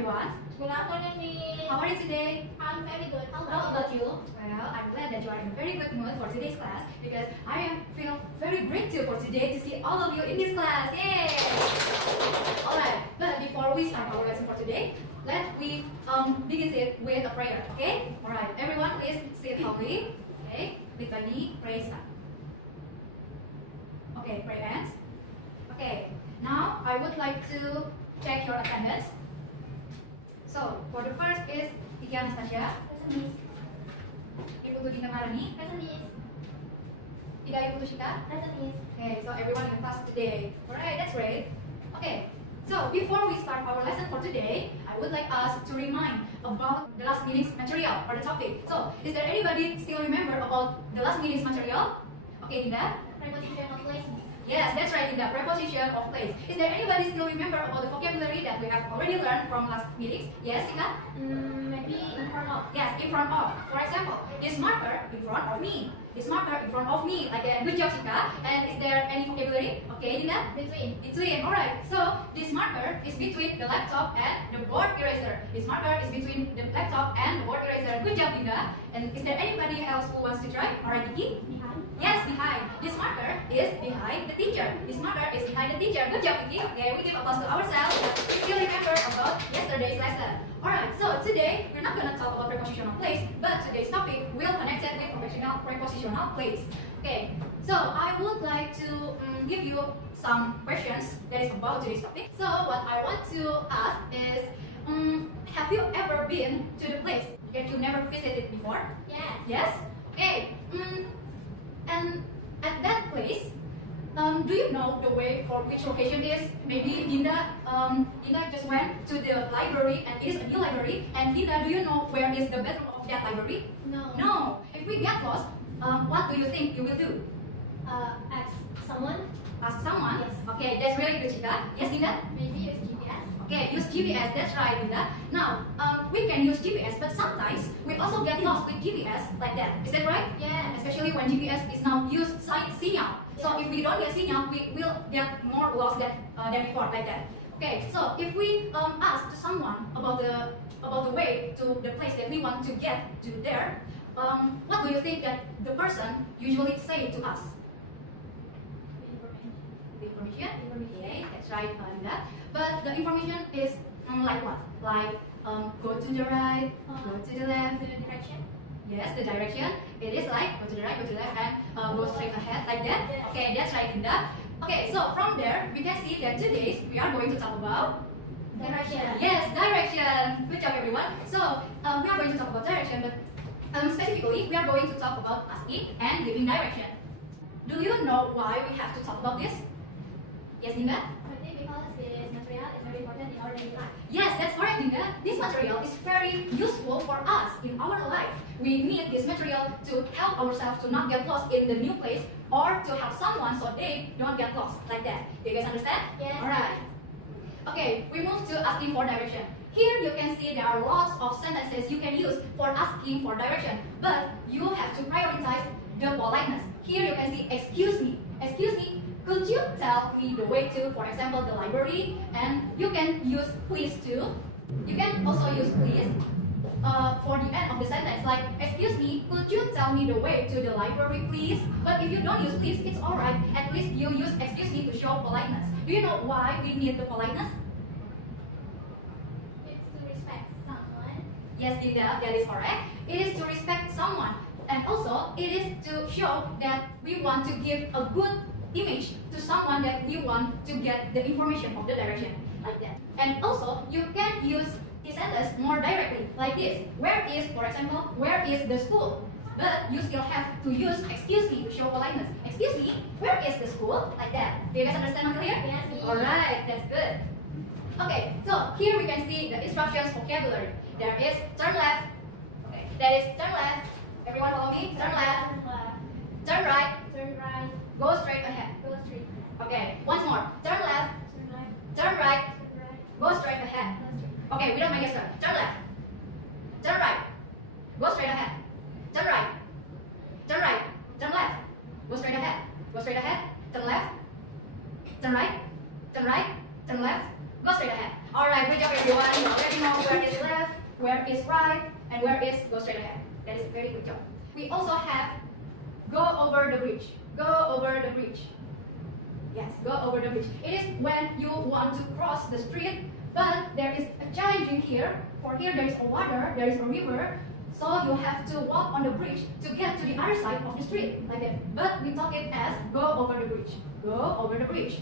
everyone. Good afternoon, Miss. How are you today? I'm very good. How How about you? Well, I'm glad that you are in a very good mood for today's class because I am feel very grateful for today to see all of you in this class. Yay! Alright, but before we start our lesson for today, let we begin it with a prayer, okay? Alright, everyone please sit humbly, okay? With the knee raised up. Okay, pray hands. Okay, now I would like to check your attendance. So, for the first is Iki Anastasia, Present, Miss. Ibu Tudina Marani, Present, Miss. Ida Ibu Tushika. Present, Miss. Okay, so everyone in class today. Alright, that's great. Okay, so before we start our lesson for today, I would like us to remind about the last meeting's material or the topic. So, is there anybody still remember about the last meeting's material? Okay, Dinda? Preposition of place, Miss. Yes, that's right, Dinda. Preposition of place. Is there anybody still remember about the vocabulary that we have already learned from last meetings? Yes, Ika? Maybe in front of. Yes, in front of. For example, this marker in front of me. This marker in front of me. Like that. Good job, Shika. And is there any vocabulary? Okay, Dinda? Between. Between. Alright. So this marker is between the laptop and the board eraser. This marker is between the laptop and the board eraser. Good job, Dinda. And is there anybody else who wants to try? Alright, Kiki? Behind. Yes, behind. This marker is behind the teacher. This marker is behind the teacher. Good job, Kiki. Okay, we give applause to ourselves. We still remember about yesterday's lesson. Alright, so today we're not gonna talk about prepositional place, but today's topic will connect it with prepositional place. Okay, so I would like to give you some questions that is about today's topic. So what I want to ask is, have you ever been to the place that you never visited before? Yes. Yes? Okay. And at that place, do you know the way for which location it is? Maybe Dinda just went to the library and it is a new library. And Dinda, do you know where is the bathroom of that library? No. No. If we get lost, what do you think you will do? Ask someone. Ask someone? Yes. Okay, that's really good, Dinda. Yes, Dinda? Maybe use GPS. Okay, use GPS, that's right, Dinda. Now, we can use GPS, but sometimes we also get lost with GPS like that. Is that right? Yes. Especially when GPS is now used signal. So if we don't get signal, we will get more lost than before like that. Okay, so if we ask to someone about the way to the place that we want to get to there, what do you think that the person usually say to us? The information? Okay, that's right, Linda. But the information is like what? Like go to the right, go to the left. The direction. Yes, the direction. It is like go to the right, go to the left, and go straight ahead like that. Yes. Okay, that's right, Linda. Okay, so from there we can see that today we are going to talk about Direction. yes, direction. Good job, everyone. So we are going to talk about direction, but specifically we are going to talk about asking and giving direction. Do you know why we have to talk about this? Yes, Linda. I think because this material is very important in our daily life. Yes, that's correct, Dinda. This material is very useful for us in our life. We need this material to help ourselves to not get lost in the new place or to help someone so they don't get lost like that. Do you guys understand? Yes. Alright. Okay, we move to asking for direction. Here you can see there are lots of sentences you can use for asking for direction, but you have to prioritize the politeness. Here you can see excuse me. Excuse me. Could you tell me the way to, for example, the library? And you can use please too. You can also use please for the end of the sentence, like, excuse me, could you tell me the way to the library, please? But if you don't use please, it's alright. At least you use excuse me to show politeness. Do you know why we need the politeness? It's to respect someone. Yes, Dinda, that is correct. It is to respect someone. And also, it is to show that we want to give a good image to someone that we want to get the information of the direction like that. And also you can use the sentence more directly like this. Where is, for example, where is the school? But you still have to use excuse me to show politeness. Excuse me, where is the school? Like that. Do you guys understand until here? Yes, me. Alright, that's good. Okay, so here we can see the instructions vocabulary. There is turn left. Okay, that is turn left. Everyone follow me? Turn left. Turn left. Turn right. Turn right. Go straight ahead. Go straight. Okay, once more. Turn left, Turn left. turn right, Turn right. go straight ahead. Go straight. Okay, we don't make a turn. Turn left, turn right, go straight ahead. Turn right, turn right, turn left, go straight ahead. Go straight ahead, turn left, turn right, turn right, turn left, go straight ahead. Alright, good job everyone. You already know where is right, and where is go straight ahead. That is a very good job. We also have go over the bridge. Go over the bridge. Yes, go over the bridge. It is when you want to cross the street, but there is a challenge here. For here there is a water, there is a river, so you have to walk on the bridge to get to the other side of the street, like that. But we talk it as go over the bridge. Go over the bridge.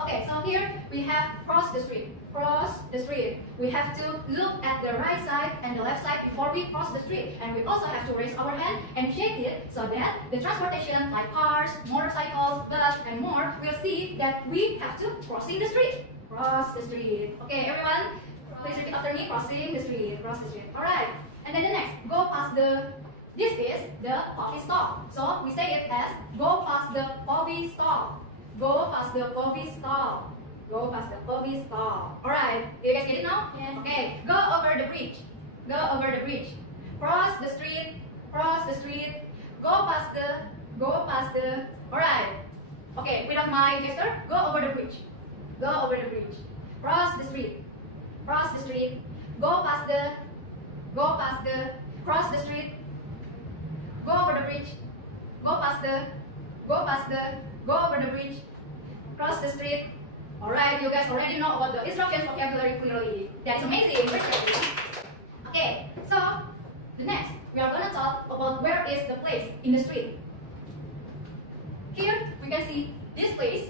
Okay, so here we have cross the street. Cross the street. We have to look at the right side and the left side before we cross the street. And we also have to raise our hand and shake it so that the transportation like cars, motorcycles, bus, and more will see that we have to crossing the street. Cross the street. Okay, everyone, please repeat after me. Crossing the street. Cross the street. Alright. And then the next, go past the, this is the coffee stop. So we say it as go past the coffee stop. Go past the coffee stop. Go past the coffee stop. Alright, you guys get it now? Yes. Okay, go over the bridge. Go over the bridge. Cross the street. Cross the street. Go past the. Alright. Okay, without my gesture, go over the bridge. Go over the bridge. Cross the street. Cross the street. Go past the. Cross the street. Go over the bridge. Go past the. Go over the bridge. Cross the street. Alright, you guys already know about the instructions vocabulary clearly. That's amazing. Okay, so the next we are gonna talk about where is the place in the street. Here we can see this place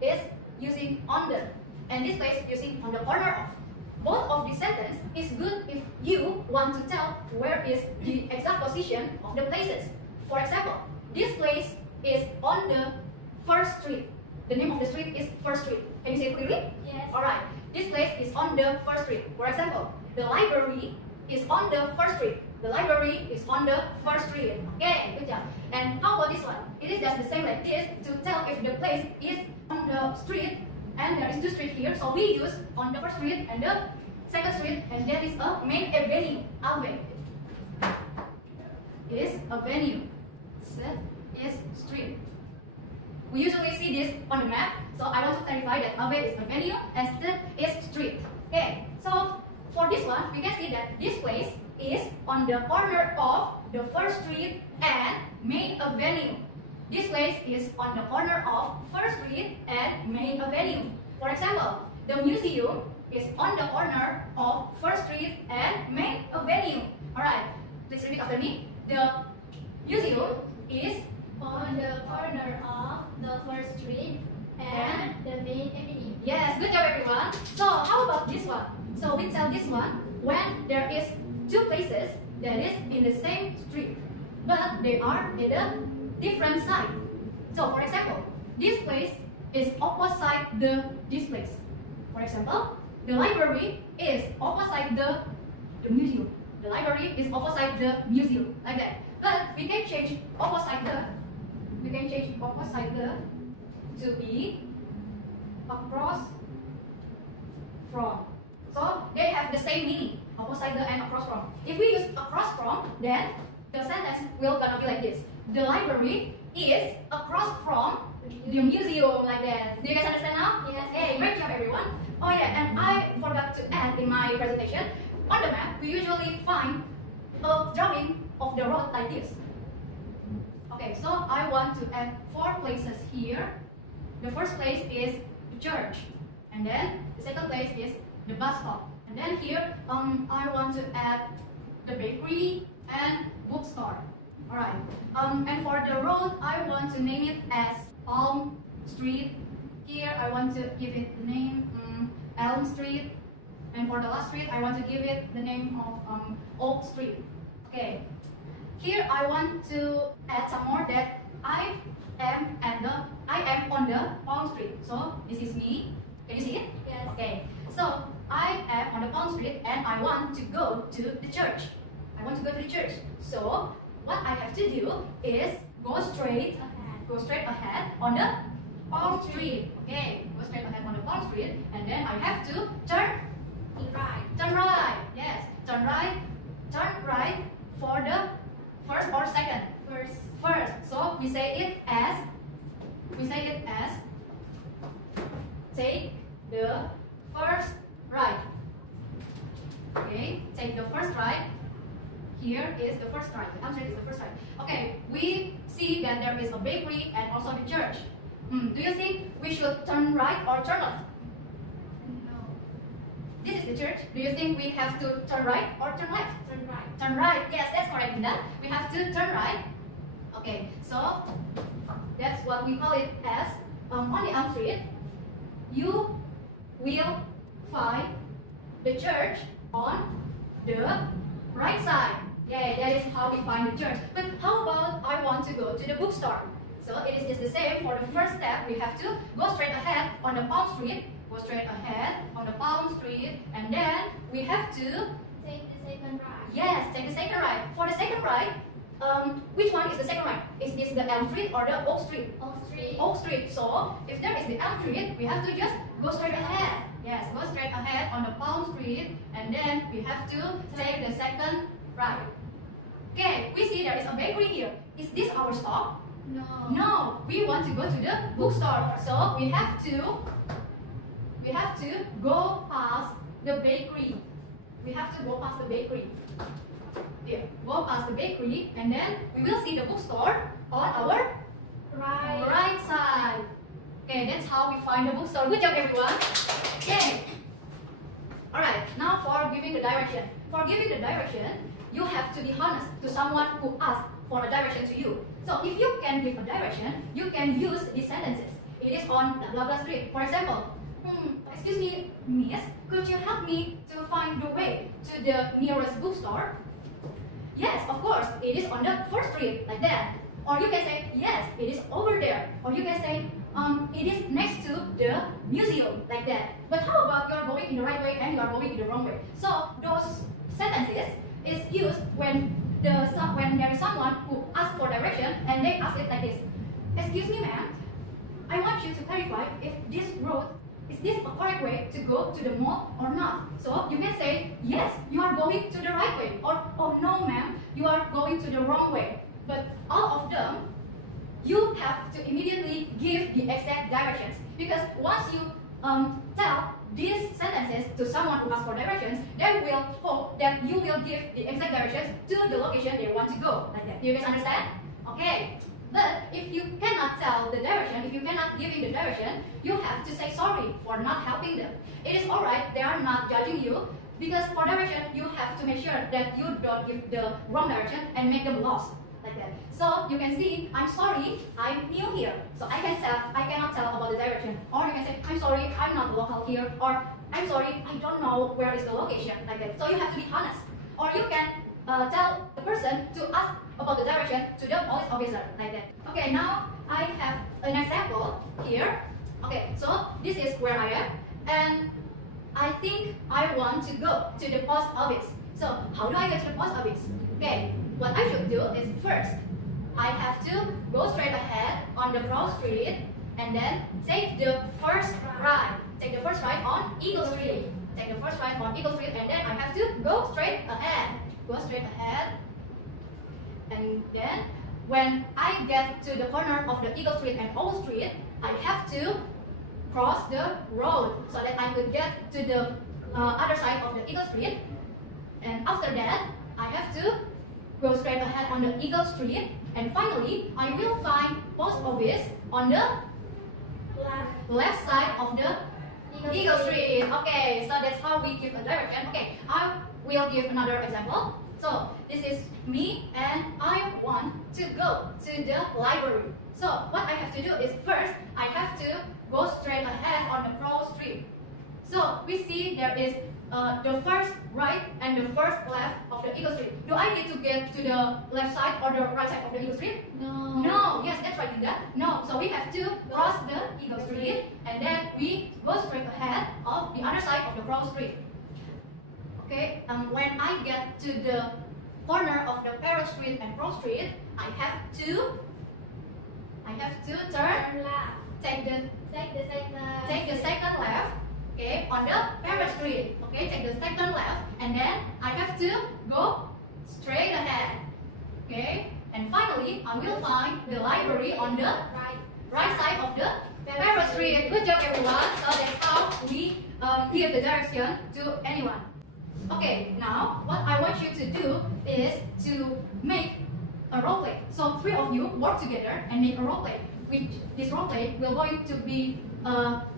is using on the, and this place using on the corner of. Both of these sentences is good if you want to tell where is the exact position of the places. For example, this place is on the first street. The name of the street is First Street. Can you say it clearly? Yes. Alright. This place is on the first street. For example, the library is on the first street. The library is on the first street. Okay, good job. And how about this one? It is just the same like this to tell if the place is on the street, and there is two streets here. So we use on the first street and the second street, and that is a main avenue. Avenue is avenue. Set is street. We usually see this on the map, so I want to clarify that avenue is avenue and street is street. Okay, so for this one, we can see that this place is on the corner of the first street and main avenue. This place is on the corner of First Street and Main Avenue. For example, the museum is on the corner of First Street and Main Avenue. Alright, please repeat after me. The museum is On the corner of the First Street and the Main Avenue. yes, good job everyone. So how about this one? So we tell this one when there is two places that is in the same street, but they are in a different side. So for example, this place is opposite this place. For example, the library is opposite the museum. The library is opposite the museum, like that. But we can change opposite the to be across from. So they have the same meaning, opposite the and across from. If we use across from, then the sentence will gonna be like this. The library is across from the museum, like that. Do you guys understand now? Yes. Hey, great job everyone. Oh yeah, and I forgot to add in my presentation, on the map, we usually find a drawing of the road like this. Okay, so I want to add 4 places here. The first place is the church, and then the second place is the bus stop. And then here, I want to add the bakery and bookstore. Alright, and for the road, I want to name it as Elm Street. Here, I want to give it the name Elm Street. And for the last street, I want to give it the name of Oak Street. Okay. Here I want to add some more that I am on the Palm Street. So this is me. Can you see it? Yes. Okay. So I am on the Palm Street and I want to go to the church. I want to go to the church. So what I have to do is go straight ahead on the Palm Street. Okay. Go straight ahead on the Palm Street, and then I have to turn Right. Turn right. Yes. Turn right. Turn right for the first or second. First. So we say it as take the first right. Okay. Take take the first right. Here is the first right. The Elm Street is the first right. Okay, we see that there is a bakery and also the church. Do you think we should turn right or turn left? No. This is the church. Do you think we have to turn right or turn left? Turn right. Turn right. Yes, that's correct, Linda. We have to turn right. Okay, so that's what we call it as on the Elm Street. You will find the church on the right side. Yeah, that is how we find the church. But how about I want to go to the bookstore? So it is just the same. For the first step, we have to go straight ahead on the Palm Street. Go straight ahead on the Palm Street, and then we have to Take the second right. yes, take the second right. For the second right, which one is the second right? Is this the Elm Street or the Oak Street? Oak Street. Oak Street. So if there is the Elm Street, we have to just go straight ahead. Yes, go straight ahead on the Palm Street, and then we have to take the second right. Okay, we see there is a bakery here. Is this our stop? No. No, we want to go to the bookstore. So we have to go past the bakery. We have to go past the bakery. Yeah, go past the bakery, and then we will see the bookstore on our right side. Okay, that's how we find the bookstore. Good job, everyone. Okay. Alright, now for giving the direction. For giving the direction, you have to be honest to someone who asks for a direction to you. So if you can give a direction, you can use these sentences. It is on blah blah blah street. For example, excuse me, miss, could you help me to find the way to the nearest bookstore? Yes, of course, it is on the first street, like that. Or you can say, yes, it is over there. Or you can say, it is next to the museum, like that. But how about you are going in the right way and you are going in the wrong way? So those sentences is used when there is someone who asks for direction and they ask it like this. Excuse me, ma'am, I want you to clarify if this road is this a correct way to go to the mall or not? So you can say, yes, you are going to the right way, or oh no, ma'am, you are going to the wrong way. But all of them, you have to immediately give the exact directions, because once you tell these sentences to someone who asks for directions, they will hope that you will give the exact directions to the location they want to go, like that. Do you guys understand? Okay. But if you cannot tell the direction, if you cannot give the direction, you have to say sorry for not helping them. It is alright, they are not judging you, because for direction, you have to make sure that you don't give the wrong direction and make them lost, like that. So you can see, I'm sorry, I'm new here, so I cannot tell about the direction. Or you can say, I'm sorry, I'm not local here, or I'm sorry, I don't know where is the location, like that. So you have to be honest. Or you can tell the person to ask about the direction to the police officer, like that. Okay, now I have an example here. Okay, so this is where I am, and I think I want to go to the post office. So how do I get to the post office? Okay, what I should do is first, I have to go straight ahead on the Crow Street, and then take the first right. Take the first right on Eagle Street. Take the first right on Eagle Street, and then I have to go straight ahead. Go straight ahead, and then when I get to the corner of the Eagle Street and Owl Street, I have to cross the road so that I could get to the other side of the Eagle Street. And after that, I have to go straight ahead on the Eagle Street, and finally I will find post office on the left side of the Eagle Street. Okay, so that's how we give a direction. Okay, I will give another example. So this is me, and I want to go to the library. So what I have to do is first I have to go straight ahead on the Crow Street. So we see there is the first right and the first left of the Eagle Street. Do I need to get to the left side or the right side of the Eagle Street? No. No. Yes, that's right, Linda. No. So we have to cross the Eagle Street, and then we go straight ahead of the other side of the Crow Street. Okay. When I get to the corner of the Parrot Street and Crow Street, I have to turn Turn left. take the second left. Okay, on the Parrot Street. Okay, take the second left, and then I have to go straight ahead. Okay, and finally I will find the library on the right side of the Parrot Street. Good job, everyone. So that's how we give the direction to anyone. Okay, now what I want you to do is to make a role play. So three of you work together and make a role play. Which this role play will going to be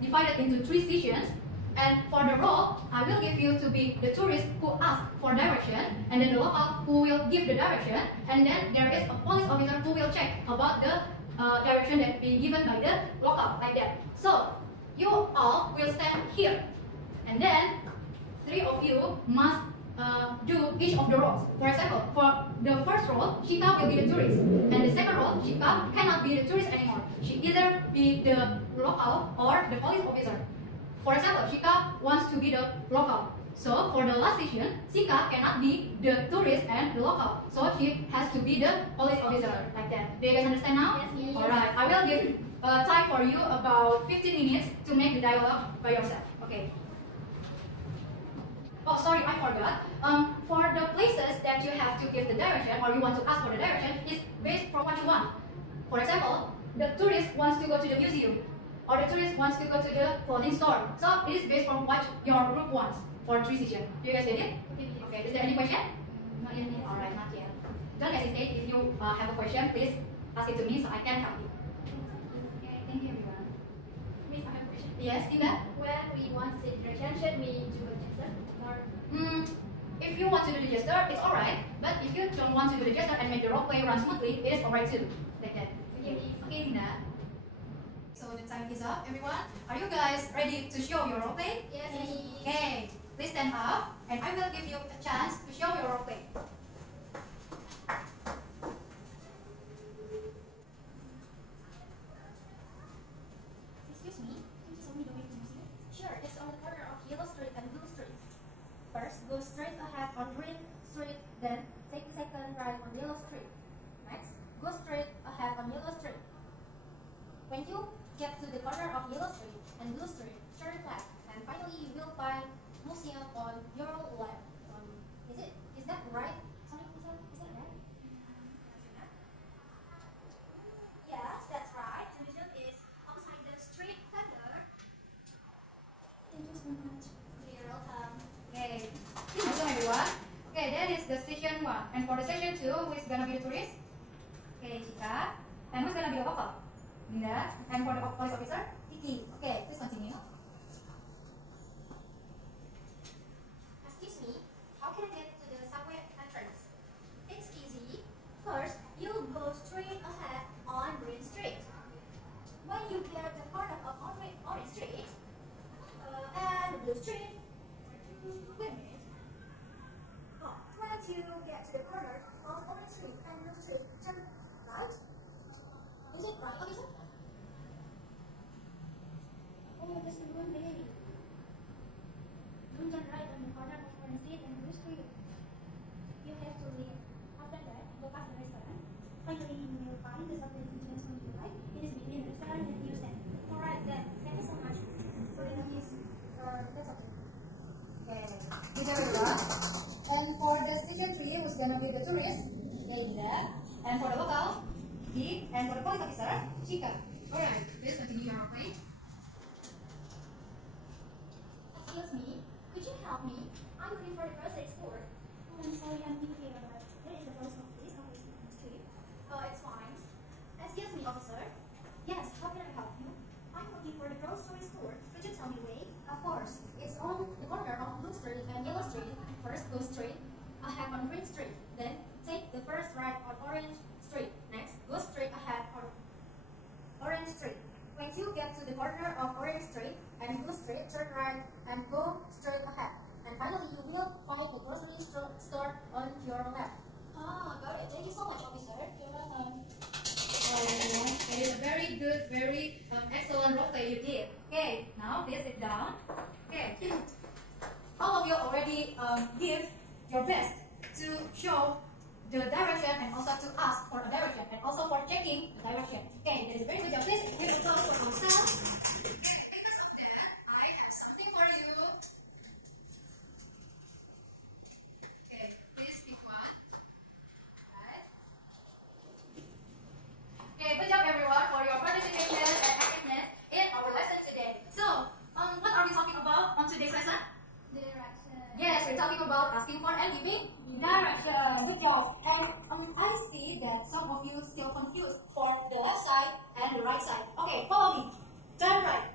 divided into three sessions. And for the role, I will give you to be the tourist who ask for direction, and then the local who will give the direction, and then there is a police officer who will check about the direction that be given by the local, like that. So you all will stand here, and then three of you must do each of the roles. For example, for the first role, Shika will be the tourist, and the second role, Shika cannot be the tourist anymore. She either be the local or the police officer. For example, Shika wants to be the local. So for the last session, Shika cannot be the tourist and the local. So she has to be the police officer, like that. Do you guys understand now? Yes, yes. Alright, I will give time for you about 15 minutes to make the dialogue by yourself. Okay. Oh, sorry, I forgot. For the places that you have to give the direction or you want to ask for the direction is based from what you want. For example, the tourist wants to go to the museum, or the tourist wants to go to the clothing store. So it is based on what your group wants for three sessions. Do you guys get it? Okay, is there any question? Not yet. Alright, not yet. Don't hesitate. If you have a question, please ask it to me so I can help you. Okay, thank you everyone. Miss, I have a question. Yes, Inga? When we want to say direction, should we do a gesture or If you want to do the gesture, it's alright. But if you don't want to do the gesture and make the role play run smoothly, it is alright too. Like that. Okay. Okay, Linda. So the time is up, everyone. Are you guys ready to show your role play? yes, Okay. Please stand up, and I will give you a chance to show your role play. Excuse me, can you tell me the way to the museum? Sure, it's on the corner of Yellow Street and Blue Street. First, go straight ahead on Green Street, then take the second right on Yellow Street. Next, go straight ahead on Yellow Street. When you get to the corner of Yellow Street and Blue Street, turn left, and finally you will find museum on your left. Is that right? Sorry, is that right? Yes, that's right. The museum is outside the street center. Thank you so much. You're welcome. Okay. Welcome everyone. Okay, that is the session 1. And for the session 2, who is gonna be the tourist? Okay, Chika. And who's gonna be the local? Linda. And for the police officer? Kiki. Okay, please continue. Excuse me, how can I get to the subway entrance? It's easy. First, you go straight ahead on Green Street. When you get the corner of Orange Street and Blue Street, wait a minute. Oh, once you get to the corner of Orange Street and Blue Street, turn right. Is it right, officer? Oh, that's the wrong way. Don't turn right on the corner of Orange Street and Blue Street. You have to leave. After that, go past the restaurant. Finally, you will find the subway entrance on your right. It is between the restaurant and your stand. Alright then, thank you so much. So that is, that's okay. Okay. Thank you everyone. And for the session 3, who's gonna be the tourist? Linda. And for the local? Kiki. And for the police officer? Chika. Alright, please continue your role play. Excuse me, could you help me? I'm looking for the grocery store. Oh, I'm sorry, I'm new here, but where is the post office on this street? Oh, it's fine. Excuse me, officer. Yes, how can I help you? I'm looking for the grocery store. Could you tell me the way? Of course. It's on the corner of Blue Street and Yellow Street. First, go straight ahead on Green Street. Then, take the first right on Orange Street. Next, go straight ahead on Orange Street. Once you get to the corner of Orange Street and Blue Street, turn right and go straight ahead. And finally, you will find the grocery store on your left. Ah, got it. Thank you so much, officer. You're welcome. It is a very good, very excellent role play you did. Okay, now please sit down. Okay, all of you already give your best to show the direction and also to ask for a direction and also for checking the direction. Okay, that is very good job. Please give a applause for ourselves. Okay, because of that, I have something for you. Okay, please pick one. Right. Okay, good job everyone for your participation and activeness in our lesson today. So, what are we talking about on today's lesson? Direction. Yes, we're talking about asking for and giving Direction. Good job. And I see that some of you still confused for the left side and the right side. Okay, follow me. Turn right.